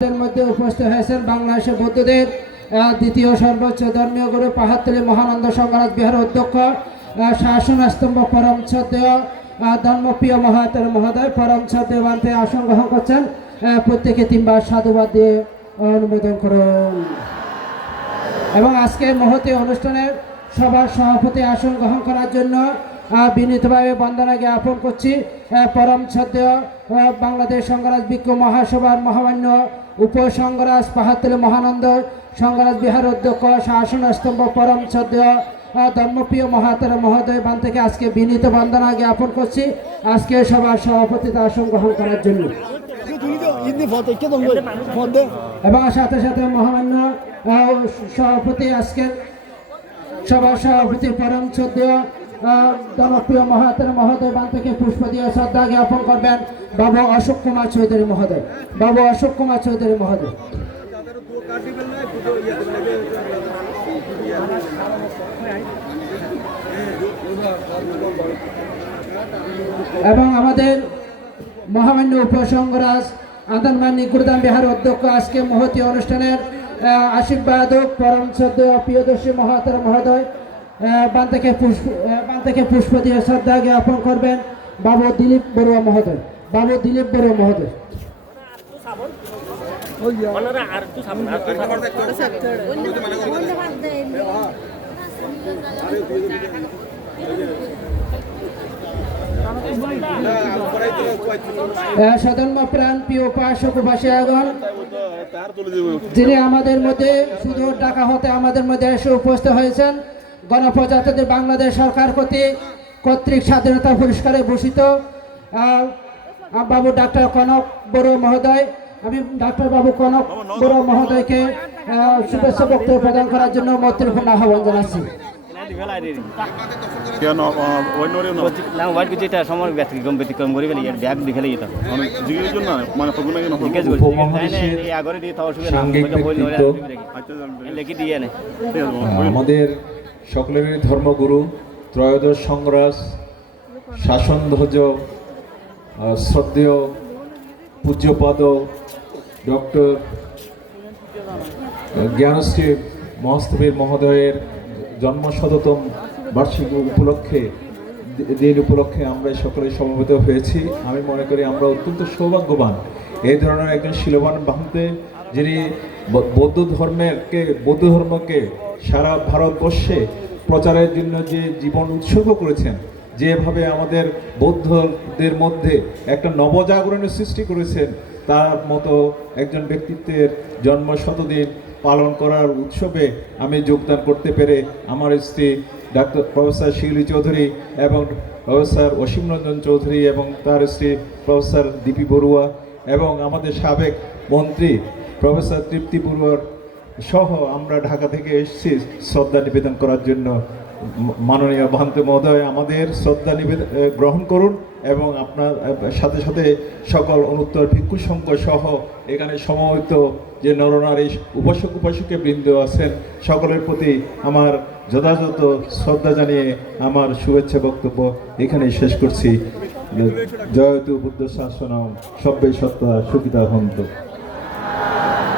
মধ্যে উপস্থিত হয়েছেন বাংলাদেশের বৌদ্ধদের দ্বিতীয় সর্বোচ্চ ধর্মীয় গুরু পাহাড়তলী মহানন্দ সংঘরাজ বিহার অধ্যক্ষ শাসন স্তম্ভ পরম শ্রদ্ধেয় ধর্মপ্রিয় মহাতের মহোদয়, পরম শ্রদ্ধেয় বান্তে আসন গ্রহণ করছেন প্রত্যেকে তিনবার সাধুবাদ দিয়ে অনুমোদন করুন। এবং আজকের মহতি অনুষ্ঠানের সবার সভাপতি আসন গ্রহণ করার জন্য বিনীতভাবে বন্দনা জ্ঞাপন করছি। পরম সদ্য বাংলাদেশ সংঘরাজ বিক্ষু মহাসভার মহামান্য উপসংঘরাজ পাহাতলী মহানন্দ, সংঘরাজ বিহার অধ্যক্ষ, শাসন স্তম্ভ পরম সদ্য ধর্মপ্রিয় মহাতার মহোদয় বান থেকে আজকে বিনীত বন্দনা জ্ঞাপন করছি। আজকে সভার সভাপতিতে আসন গ্রহণ করার জন্য। এবং সাথে সাথে মহামান্য সভাপতি আজকের সভার সভাপতি পরম শ্রদ্ধ জনপ্রিয় মহাতের মহোদয় বান থেকে পুষ্প দিয়ে শ্রদ্ধা জ্ঞাপন করবেন বাবু অশোক কুমার চৌধুরী মহোদয়। বাবু অশোক কুমার চৌধুরী মহোদয়। এবং আমাদের মহামান্য উপসংঘরাজ আন্দনমান্নি গুরুদাম বিহার অধ্যক্ষ আজকে মহতি অনুষ্ঠানের আশীর্বাদক পরম শ্রদ্ধেয় প্রিয়দর্শী মহাতর মহোদয়। থেকে পুষ্প আহ, পুষ্প দিয়ে শ্রদ্ধা জ্ঞাপন করবেন বাবু দিলীপ বড়ুয়া মহোদয়। বাবু দিলীপ বড়ুয়া মহোদয়। প্রাণ প্রিয় উপাসক উপাসিয়াগণ যিনি আমাদের মধ্যে শুধু ডাকা হতে আমাদের মধ্যে এসে উপস্থিত হয়েছেন গণপ্রজাতন্ত্রী বাংলাদেশ সরকার কর্তৃক কর্তৃক স্বাধীনতা পুরস্কারে ভূষিত বাবু ডাক্তার কনক বড়ো মহোদয়। আমি ডাক্তার বাবু কনক বড়ো মহোদয়কে শুভেচ্ছা বক্তব্য প্রদান করার জন্য মৈত্রীপূর্ণ আহ্বান জানাচ্ছি। আমাদের সকলেরই ধর্মগুরু ত্রয়োদশ সংগ্রাস শাসনধ্বজ আহ, শ্রদ্ধেয় পূজ্যপদ ডক্টর জ্ঞানশ্রী মহাস্তবীর মহোদয়ের জন্মশততম বার্ষিক উপলক্ষে দিন উপলক্ষে আমরা সকলে সমবেত হয়েছি। আমি মনে করি আমরা অত্যন্ত সৌভাগ্যবান। এই ধরনের একজন শিলবান বাহতে যিনি বৌদ্ধ ধর্মেরকে বৌদ্ধ ধর্মকে সারা ভারতবর্ষে প্রচারের জন্য যে জীবন উৎসর্গ করেছেন, যেভাবে আমাদের বৌদ্ধদের মধ্যে একটা নবজাগরণের সৃষ্টি করেছেন, তার মতো একজন ব্যক্তিত্বের জন্ম শতদিন পালন করার উৎসবে আমি যোগদান করতে পেরে আমার স্ত্রী ডাক্তার প্রফেসর শিউলি চৌধুরী এবং প্রফেসর অসীম রঞ্জন চৌধুরী এবং তার স্ত্রী প্রফেসর দীপি বড়ুয়া এবং আমাদের সাবেক মন্ত্রী প্রফেসর তৃপ্তি বড়ুয়ার সহ আমরা ঢাকা থেকে এসেছি শ্রদ্ধা নিবেদন করার জন্য। মাননীয় ভান্তে মহোদয়, আমাদের শ্রদ্ধা নিবেদন গ্রহণ করুন এবং আপনার সাথে সাথে সকল অনুত্তর ভিক্ষু সংঘ সহ এখানে সমবেত যে নরনারী উপাসক উপাসকে বৃন্দ আছেন, সকলের প্রতি আমার যথাযথ শ্রদ্ধা জানিয়ে আমার শুভেচ্ছা বক্তব্য এখানেই শেষ করছি। জয়তু বুদ্ধ শাসনম সব্যে সত্তা সুখিতা হন্ত